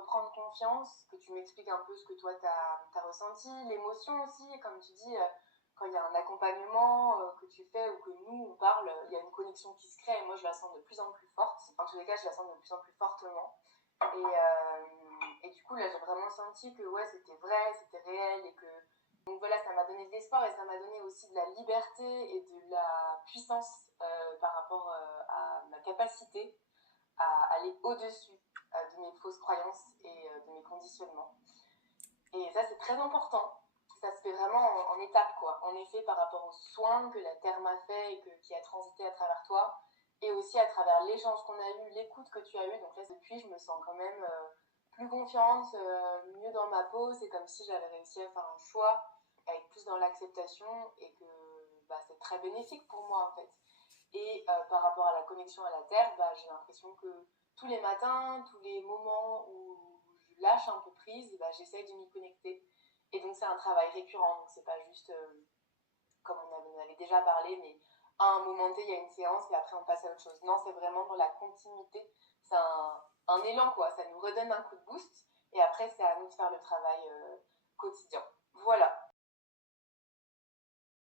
reprendre confiance, que tu m'expliques un peu ce que toi t'as ressenti, l'émotion aussi, comme tu dis, quand il y a un accompagnement que tu fais ou que nous on parle, il y a une connexion qui se crée et moi je la sens de plus en plus forte. En tous les cas, je la sens de plus en plus fortement. Et du coup, là, j'ai vraiment senti que ouais, c'était vrai, c'était réel et que donc voilà, ça m'a donné de l'espoir et ça m'a donné aussi de la liberté et de la puissance par rapport à ma capacité à aller au-dessus de mes fausses croyances et de mes conditionnements. Et ça, c'est très important. Ça se fait vraiment en étapes, quoi. En effet, par rapport aux soins que la Terre m'a fait et qui a transité à travers toi, et aussi à travers l'échange qu'on a eu, l'écoute que tu as eue. Donc là, depuis, je me sens quand même plus confiante, mieux dans ma peau. C'est comme si j'avais réussi à faire un choix, à être plus dans l'acceptation et que bah, c'est très bénéfique pour moi, en fait. Et par rapport à la connexion à la Terre, bah, j'ai l'impression que tous les matins, tous les moments où je lâche un peu prise, bah, j'essaye de m'y connecter. Et donc c'est un travail récurrent, donc c'est pas juste comme on en avait déjà parlé, mais à un moment T, il y a une séance et après on passe à autre chose. Non, c'est vraiment dans la continuité. C'est un élan, quoi. Ça nous redonne un coup de boost et après c'est à nous de faire le travail quotidien. Voilà.